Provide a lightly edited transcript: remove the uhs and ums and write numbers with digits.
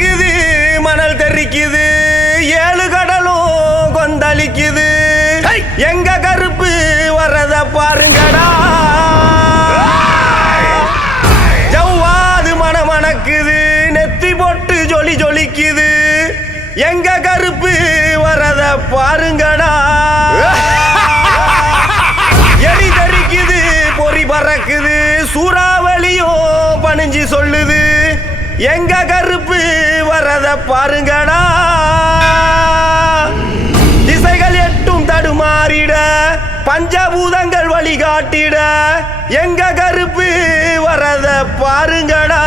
பறக்குது மணல் தெரிக்குது ஏழு கடலும் கொந்தளிக்குது எங்க கருப்பு வரத பாருங்கடா ஜவ்வாது மணமணக்குது நெத்தி போட்டு ஜொலி ஜொலிக்குது எங்க கருப்பு வரத பாருங்கடா எரி தெரிக்குது பொறி பறக்குது சூறாவளியும் பணிஞ்சு சொல்லுது எங்க கருப்பு வரத பாருங்கடா திசைகள் எட்டும் தடுமாறிட பஞ்சபூதங்கள் வழிகாட்டிட எங்க கருப்பு வரத பாருங்கடா